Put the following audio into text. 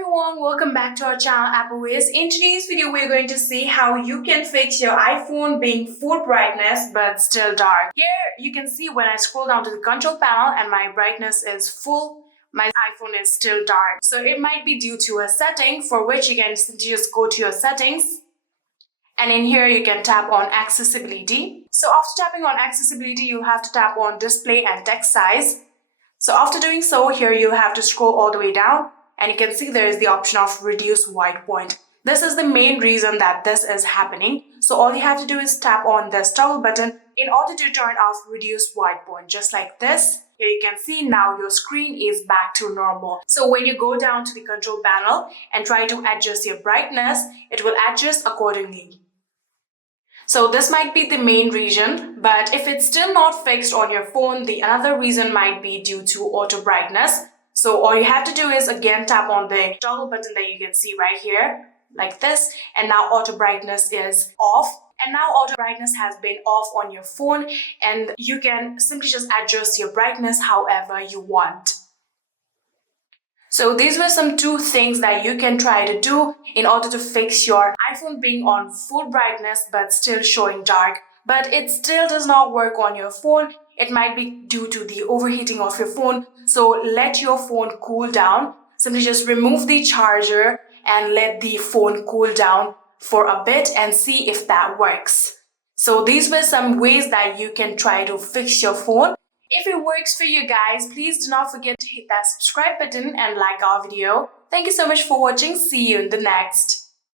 everyone, welcome back to our channel AppleWiz. In today's video, we're going to see how you can fix your iPhone being full brightness but still dark. Here you can see when I scroll down to the control panel and my brightness is full, my iPhone is still dark. So it might be due to a setting, for which you can simply just go to your settings. And in here, you can tap on accessibility. So after tapping on accessibility, you'll have to tap on display and text size. So after doing so, here you'll have to scroll all the way down and you can see there is the option of reduce white point. This is the main reason that this is happening. So all you have to do is tap on this toggle button in order to turn off reduce white point, just like this. Here you can see now your screen is back to normal. So when you go down to the control panel and try to adjust your brightness, it will adjust accordingly. So this might be the main reason, but if it's still not fixed on your phone, the another reason might be due to auto brightness. So all you have to do is again tap on the toggle button that you can see right here, like this, and now auto brightness is off. And now auto brightness has been off on your phone and you can simply just adjust your brightness however you want. So these were some two things that you can try to do in order to fix your iPhone being on full brightness but still showing dark. But it still does not work on your phone. It might be due to the overheating of your phone. So let your phone cool down. Simply just remove the charger and let the phone cool down for a bit and see if that works. So these were some ways that you can try to fix your phone. If it works for you guys, please do not forget to hit that subscribe button and like our video. Thank you so much for watching. See you in the next.